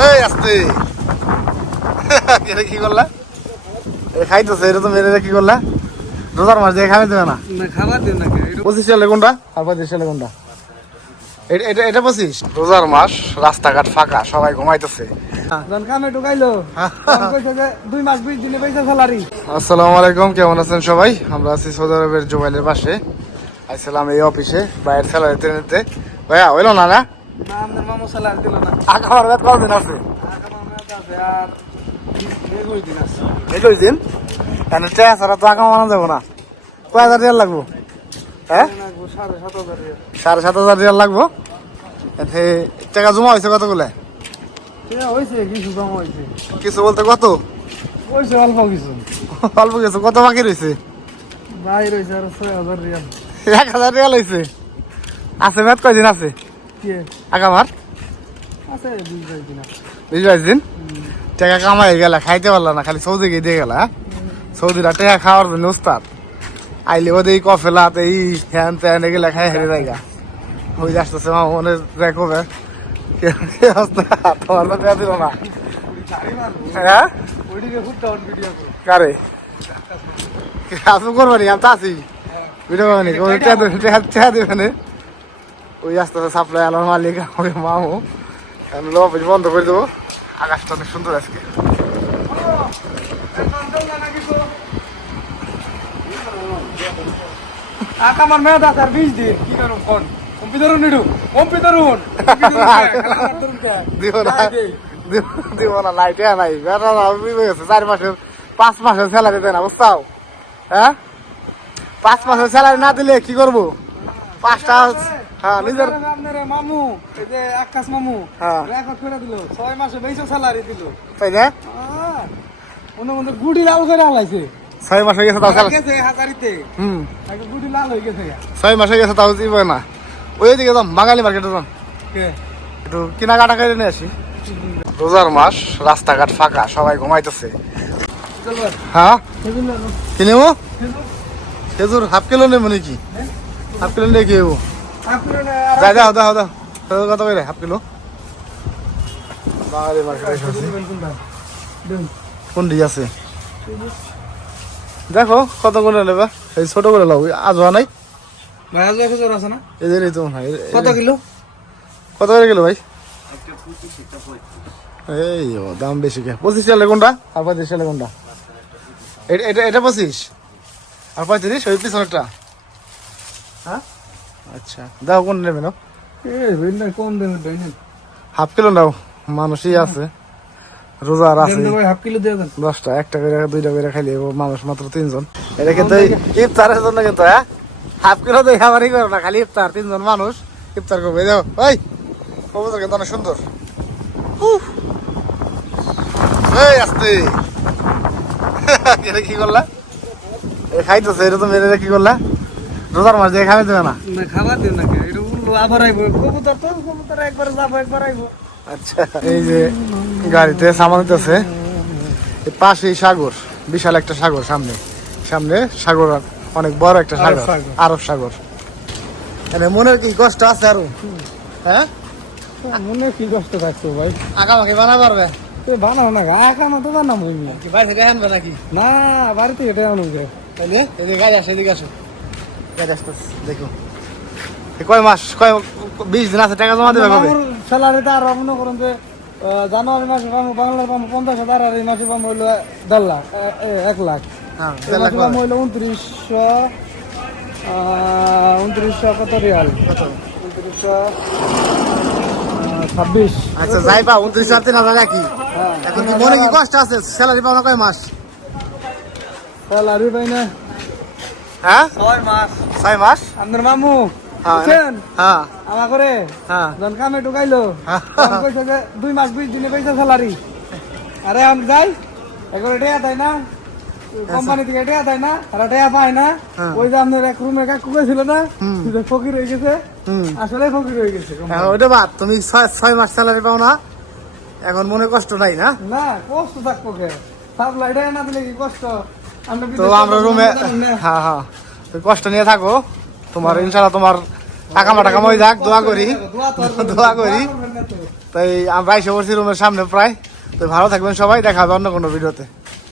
এই আসতে এটা কি করলা? খাইতেছে এটা তো মেরে কি করলা? রোজার মাছ দিয়ে খাওয়াই দেবে না? খাবার দিন না 25 সালে কোনটা আর 35 সালে কোনটা? এটা এটা 25। রোজার মাস, রাস্তাঘাট ফাঁকা, সবাই ঘুমাইতেছে। কামে ঢুকাইলো 2 মাস 20 দিনে পয়সা স্যালারি। আসসালামু আলাইকুম, কেমন আছেন সবাই? আমরা আছি সৌদি আরবের জুবাইলের পাশে। আইছিলাম এই অফিসে বাইরের স্যালারি নিতে। ভাইয়া হইল না? না আমাদের মামু স্যালারি দিল না। আমার বেত কতদিন আছে? আর 21 দিন আছে। 21 দিন? কেন টাকা ছাড়া তো আঁকা মানা যাবো না। কয় হাজার রিয়াল লাগবো? হ্যাঁ 7,500 রিয়াল লাগবো। টাকা জমা হয়েছে কতগুলো? কিছু বলতে কত? অল্প কিছু। অল্প কিছু? কত বাকি রয়েছে? ভাই রয়েছে আর 6,000 রিয়াল। 1,000 রিয়াল হয়েছে। আছে মেয়াদ কয়দিন আছে আগামার? আছে 20-22 দিন। 20-22 দিন? টাকা কামাই গেলা, খাইতে পারলা না, খালি সৌদি গিয়ে দিয়ে গেলা। সৌদিরা টাকা খাওয়ার জন্য উস্তাদ। আইলে ওদের কফেলাতে এই হ্যান ত্যান এগুলা খাই হেরে জায়গা ওই আসতেছে মা মনে দেখো তোমার তো দেওয়া দিল না। হ্যাঁ কারে আসবো করবো নি? আমি তো আছি ভিডিও করবো নি, চেয়া দেবে না। ওই আসতেছে সাপ্লাই আলার মালিক আমাকে মামু। আমি অফিস বন্ধ করে দেবো। আকাশটা অনেক সুন্দর আজকে। আমার মেয়াদ আছে আর 20 দিন। কি করুন কোন কম্পিউটার নিডু কম্পিউটার দিব না লাইটে নাই 4 মাসের 5 মাসের স্যালারি দেয় না বুঝছাও? হ্যাঁ 5 মাসের স্যালারি না দিলে কি করবো? 5টা হ্যাঁ নিজের মামু এই যে আকাশ মামু রেকর্ড করে দিল 6 মাসে 20 স্যালারি দিল। তাই না? মনে গুড়ি লাল করে হালাইছে। 6 মাস হয়ে গেছে তাও গেছে হাজারিতে। গুড়ি লাল হয়ে গেছে। 6 মাস হয়ে গেছে তাও দিব না। ওইদিকে যাম বাঙালি মার্কেটে যাম একটু কেনাকাটা করে নিয়ে আসি। রোজার মাস, রাস্তাঘাট ফাঁকা, সবাই ঘুমাইতেছে। হ্যাঁ কি নেবো? খেজুর হাফ কিলো নেবো নাকি? হাফ কিলো নিয়ে কি নেবো? দাও দাও দাও দাও কত করে হাফ কিলো? বাঙালি মার্কেটে কোনটি আছে দেখো কত করে নেবে? এই ছোট করে লাও, আজওয়া নাই ভাই? আজ খেজুর আছে না? এদের তো ভাই কত কিলো? কত করে কিলো ভাই? এই দাম বেশি কে? 25 সালে কোনটা আর 35 সালে কোনটা? এটা এটা 25 আর 35 ওই পিছনেরটা। হ্যাঁ আচ্ছা দাও কোন নেবে না? কম দেন হাফ কিলো নাও, মানুষই আছে রোজার আছে। হাফ কিলো দিয়ে দেন। 10টা 1টা করে 2টা করে খাইলে মানুষ মাত্র 3 জন। এটা কিন্তু ইফতারের জন্য কিন্তু হ্যাঁ হাফ কিলো দিয়ে খাবারই করো না, খালি ইফতার 3 জন মানুষ ইফতার করবে। যাও ওই কবুতর কিন্তু অনেক সুন্দর। এই আসতে এটা কি করলা? খাইতেছে এটা তো মেরে কি করলা? রোজার মাছ দিয়ে খাওয়াই দেবে না? খাবার দিন না এটা উল্লু আবার আইব কবুতর তো কবুতর একবার যাবো একবার আইব। আচ্ছা এই যে গাড়িতে সামান দিতেছে, পাশেই সাগর, বিশাল একটা সাগর, সামনে সামনে সাগর, অনেক বড় একটা সাগর, আরব সাগর। মানে মনের কি কষ্ট আছে আরো? হ্যাঁ মনে কি কষ্ট থাকতো ভাই? আঁকামাকি বানা পারবে? বানাও না আঁকানো তো বানাবো বাড়ি থেকে আনবে নাকি? না বাড়িতে এটা আনবে। তাহলে এদিকে গাছ আসে, এদিকে আসো, গাছ আসতেছে দেখো। কয় মাস, কয় 20 দিন আছে, টাকা জমা দেবে কবে? স্যালারিতে আর মনে করুন যে জানুয়ারি মাসে পাবো বাংলার পাবো 50,000 আর এই মাসে পাবো হইলো 1.5 লাখ 1 লাখ। হ্যাঁ 1 লাখ হইলো 2900 কত রিয়াল? 2926। আচ্ছা যাই পা 29,000 নাকি? এখন কি মনে কি কষ্ট আছে? স্যালারি পাও না কয় মাস? স্যালারি পাই না হ্যাঁ 6 মাস। 6 মাস? আপনার মামু বুঝছেন? হ্যাঁ আমার করে হ্যাঁ যখন কামে ঢুকাইলো 2 মাস 20 দিনে পয়সা স্যালারি। আরে আমি যাই একবার টেয়া দেয় না কোম্পানি থেকে, টেয়া দেয় না, আর টেয়া পায় না। ওই যে আপনার এক রুমে কাকু ছিল না, ফকির হয়ে গেছে, আসলে ফকির হয়ে গেছে। ওইটা বাদ, তুমি 6 মাস স্যালারি পাও না, এখন মনে কষ্ট নাই না? না কষ্ট থাকবো কে? সাপ্লাই টেয়া না দিলে কি কষ্ট? তো আমরা রুমে হ্যাঁ হ্যাঁ কষ্ট নিয়ে থাকো, তোমার ইনশাল্লাহ তোমার টাকা মাটা কামাই যাক, দোয়া করি দোয়া করি। তাই আমরা এসে পড়ছি রুমের সামনে প্রায়। তো ভালো থাকবেন সবাই, দেখা হবে অন্য কোনো ভিডিওতে।